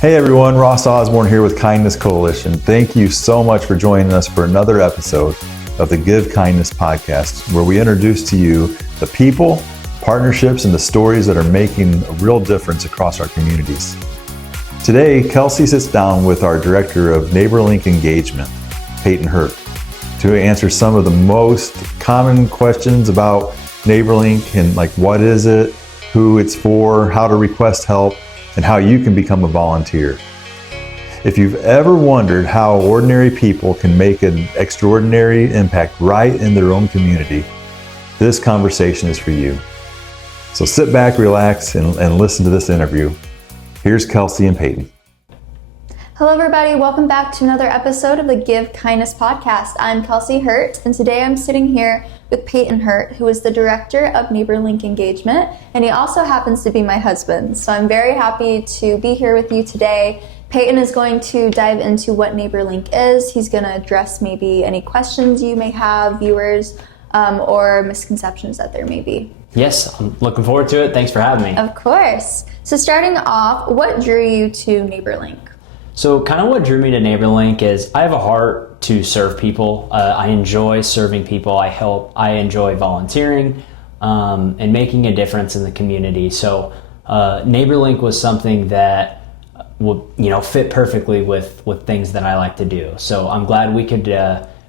Hey everyone, Ross Osborne here with Kindness Coalition. Thank you so much for joining us for another episode of the Give Kindness podcast, where we introduce to you the people, partnerships, and the stories that are making a real difference across our communities. Today, Kelsey sits down with our Director of NeighborLink Engagement, Peyton Hirt, to answer some of the most common questions about NeighborLink and like what is it, who it's for, how to request help, and how you can become a volunteer. If you've ever wondered how ordinary people can make an extraordinary impact right in their own community, this conversation is for you. So sit back, relax, and listen to this interview. Here's Kelsey and Peyton. Hello everybody, welcome back to another episode of the Give Kindness podcast. I'm Kelsey Hirt, and today I'm sitting here with Peyton Hirt, who is the Director of NeighborLink Engagement, and he also happens to be my husband. So I'm very happy to be here with you today. Peyton is going to dive into what NeighborLink is. He's going to address maybe any questions you may have, viewers, or misconceptions that there may be. Yes, I'm looking forward to it. Thanks for having me. Of course. So starting off, what drew you to NeighborLink? So kind of what drew me to NeighborLink is I have a heart to serve people. I enjoy serving people. I enjoy volunteering and making a difference in the community. So NeighborLink was something that would fit perfectly with things that I like to do. So I'm glad we could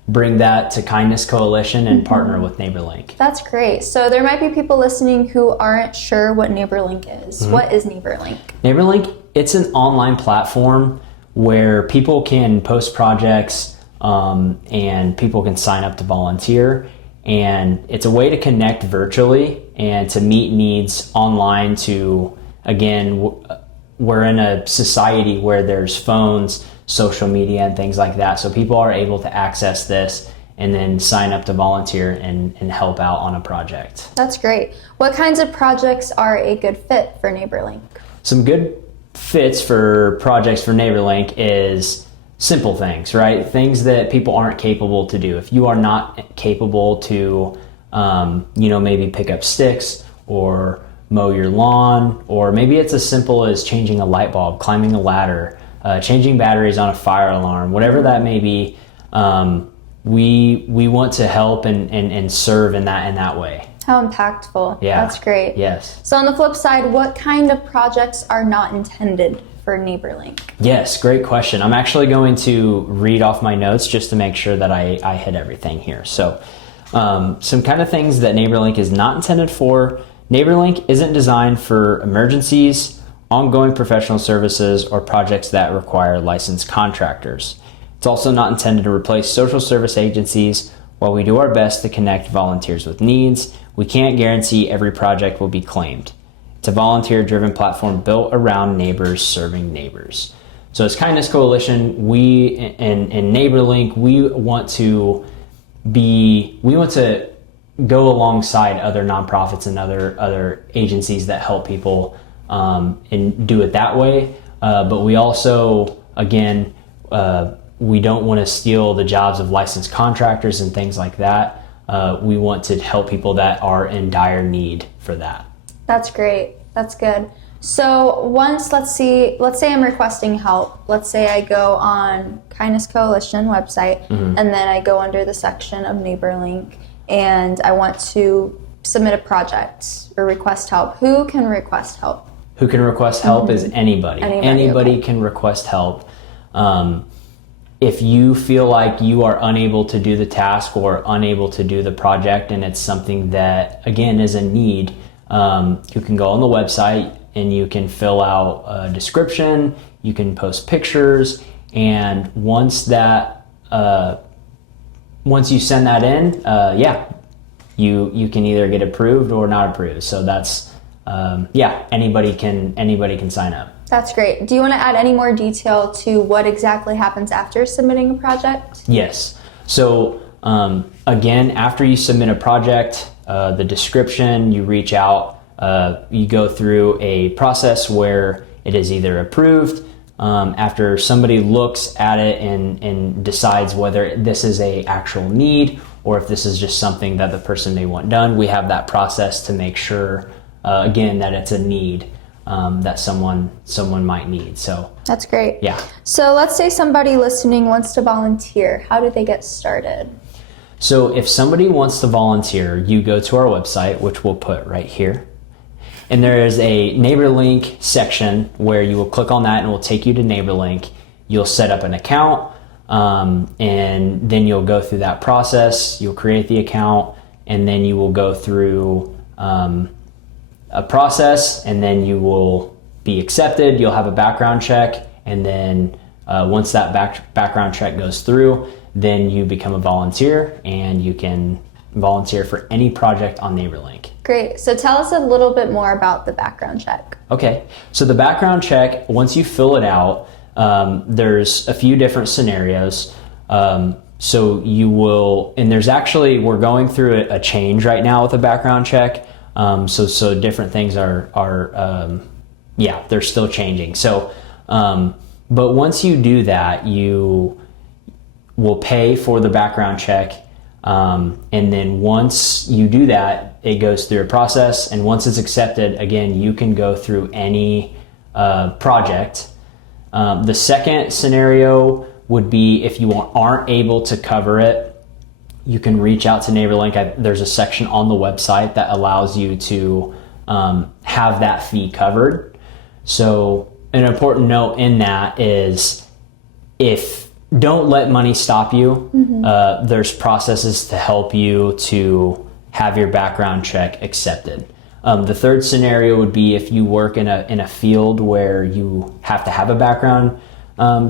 bring that to Kindness Coalition and partner with NeighborLink. That's great. So there might be people listening who aren't sure what NeighborLink is. Mm-hmm. What is NeighborLink? NeighborLink, it's an online platform where people can post projects and people can sign up to volunteer. And it's a way to connect virtually and to meet needs online to, again, we're in a society where there's phones, social media, and things like that. So people are able to access this and then sign up to volunteer and help out on a project. That's great. What kinds of projects are a good fit for NeighborLink? Some good fits for projects for NeighborLink is simple things, right? Things that people aren't capable to do. If you are not capable to, maybe pick up sticks or mow your lawn, or maybe it's as simple as changing a light bulb, climbing a ladder, changing batteries on a fire alarm, whatever that may be, we want to help and serve in that way. How impactful. Yeah. That's great. Yes. So on the flip side, what kind of projects are not intended for NeighborLink? Yes, great question. I'm actually going to read off my notes just to make sure that I hit everything here. So some kind of things that NeighborLink is not intended for. NeighborLink isn't designed for emergencies, ongoing professional services, or projects that require licensed contractors. It's also not intended to replace social service agencies. While we do our best to connect volunteers with needs, we can't guarantee every project will be claimed. It's a volunteer-driven platform built around neighbors serving neighbors. So as Kindness Coalition, we in NeighborLink, we want to go alongside other nonprofits and other agencies that help people and do it that way. But we also, again, we don't want to steal the jobs of licensed contractors and things like that. We want to help people that are in dire need for that. That's great. That's good. So once, let's say I'm requesting help. Let's say I go on Kindness Coalition website, mm-hmm. and then I go under the section of NeighborLink, and I want to submit a project or request help. Who can request help? Who can request help mm-hmm. is anybody. Anybody okay. can request help. If you feel like you are unable to do the task or unable to do the project and it's something that, again, is a need, you can go on the website and you can fill out a description, you can post pictures, and once you send that in, you can either get approved or not approved. So that's, anybody can sign up. That's great. Do you want to add any more detail to what exactly happens after submitting a project? Yes. So again, after you submit a project, the description, you reach out, you go through a process where it is either approved, after somebody looks at it and decides whether this is a actual need or if this is just something that the person may want done. We have that process to make sure, again, that it's a need. that someone might need. So that's great. yeah. So let's say somebody listening wants to volunteer. How do they get started? So if somebody wants to volunteer, you go to our website, which we'll put right here. And there is a NeighborLink section where you will click on that and it will take you to NeighborLink. You'll set up an account, and then you'll go through that process. You'll create the account, and then you will go through a process, and then you will be accepted. You'll have a background check, and then once that background check goes through, then you become a volunteer, and you can volunteer for any project on NeighborLink. Great. So tell us a little bit more about the background check. Okay. So the background check, once you fill it out, there's a few different scenarios. So you will, and there's actually, we're going through a change right now with the background check. So different things they're still changing. So, but once you do that, you will pay for the background check. And then once you do that, it goes through a process. And once it's accepted, again, you can go through any project. The second scenario would be if you aren't able to cover it, you can reach out to NeighborLink. There's a section on the website that allows you to have that fee covered. So an important note in that is don't let money stop you. Mm-hmm. There's processes to help you to have your background check accepted. The third scenario would be if you work in a field where you have to have a background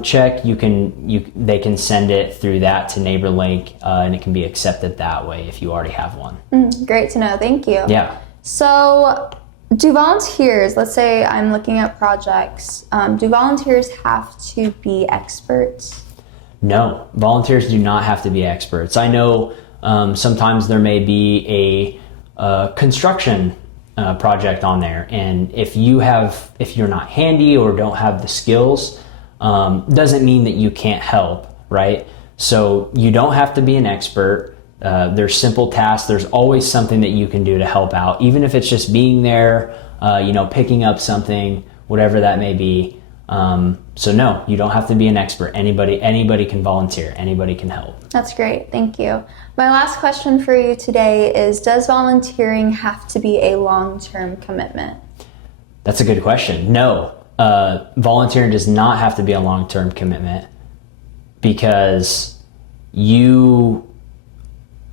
check. They can send it through that to NeighborLink, and it can be accepted that way if you already have one. Great to know. Thank you. Yeah. So, do volunteers? Let's say I'm looking at projects. Do volunteers have to be experts? No, volunteers do not have to be experts. I know sometimes there may be a construction project on there, and if you're not handy or don't have the skills, doesn't mean that you can't help, right? So you don't have to be an expert. There's simple tasks. There's always something that you can do to help out, even if it's just being there, picking up something, whatever that may be. So no, you don't have to be an expert. Anybody can volunteer. Anybody can help. That's great. Thank you. My last question for you today is, does volunteering have to be a long-term commitment? That's a good question. No, volunteering does not have to be a long-term commitment, because you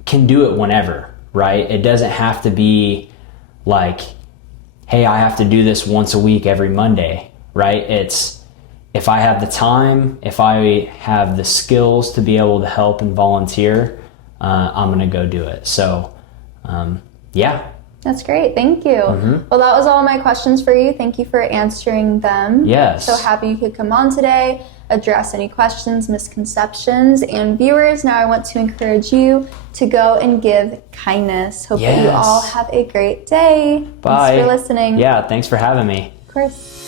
can do it whenever, right? It doesn't have to be like, hey, I have to do this once a week every Monday. Right? It's if I have the time, if I have the skills to be able to help and volunteer, I'm going to go do it. So, yeah. That's great. Thank you. Mm-hmm. Well, that was all my questions for you. Thank you for answering them. Yes. So happy you could come on today, address any questions, misconceptions, and viewers. Now I want to encourage you to go and give kindness. Hope that you all have a great day. Bye. Thanks for listening. Yeah. Thanks for having me. Of course.